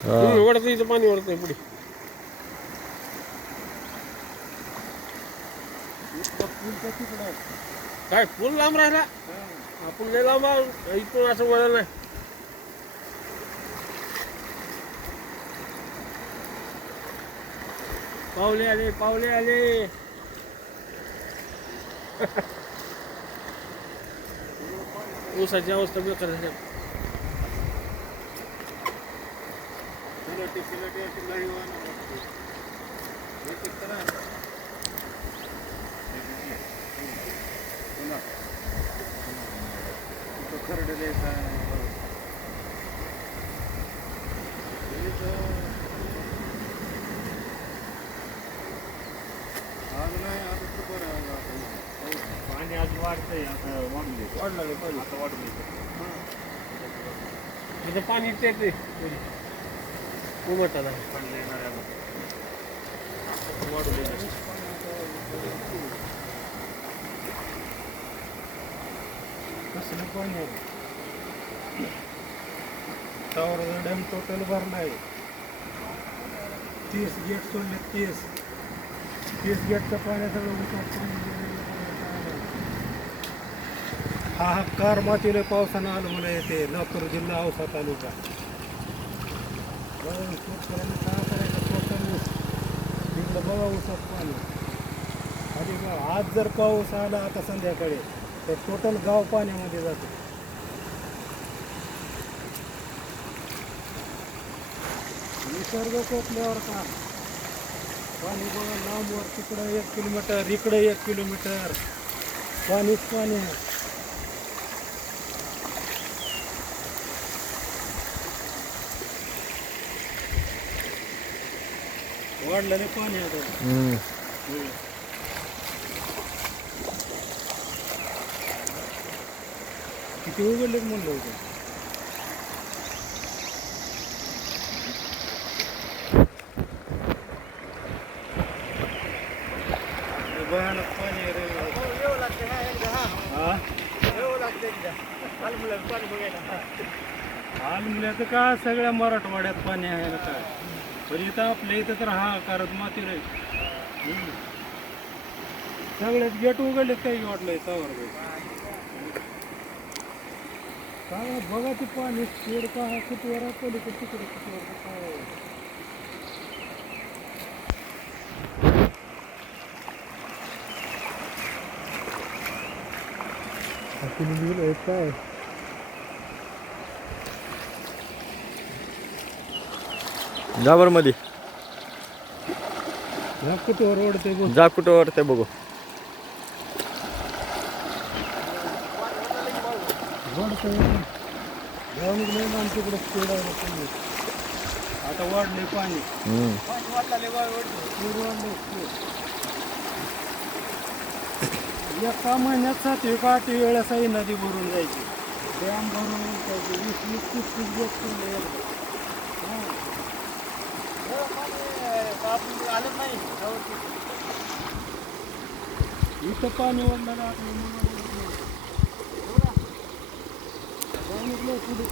हम्म, इथं पाणी वळतंय पुढे. काय पूल लांब राहिला? आपण लय लांब आहोत. इथून असं वळलं नाही. पावले आले पावले आले. ऊसाची अवस्था बेकार झाली. पाणी अजून वाढतंय आता वाढले वाढलं नाही पाणी आता वाढले तिथं पाणी येते उमटत आहे डॅम टोटल भरला पाणी आहे टावर डॅम टोटल तीस गेट सोडले तीस तीस गेटचं पाणी सगळं हा हा कार मातीला पावसानं आलं म्हणा येते लातूर जिल्हा औसा तालुका. बघा, काय करायचं टोटल ऊस इकडं बघा ऊसात पाणी आणि आज जर पाऊस आला आता संध्याकाळी तर टोटल गाव पाण्यामध्ये जातो. निसर्ग कोपल्यावर का पाणी बघा लांबवर तिकडं एक किलोमीटर इकडं एक किलोमीटर. पाणीच पाणी आहे. वाढलेले पाणी आता. किती उघडले म्हणलं होतं? हे भयानक पाणी आहे रे. हा? आलमुल्याचं का? सगळ्या मराठवाड्यात पाणी आहे ना काय? पण इथं आपल्या इथं तर हा करत माती रे सगळ्यात गेट उघडले काही वाटलं तावर काय बघा ते पाणी स्पीड का हा किती वर पलीकडे तिकडे किती वर काय काय? जा बरं मध्ये ह्या किती वर ओढते बघ. जा कुठं ओढते आमच्याकडे पाणी आता वाढले पाणी. हम्म. स्पीड वाढले स्पीड एका महिन्यात सातवी का आठवी वेळेस ही नदी भरून जायची. डॅम भरून जायची. वीस वीस तीस तीस दिवस पडले नाही इथं पाणी वाढलं आपलं पुढे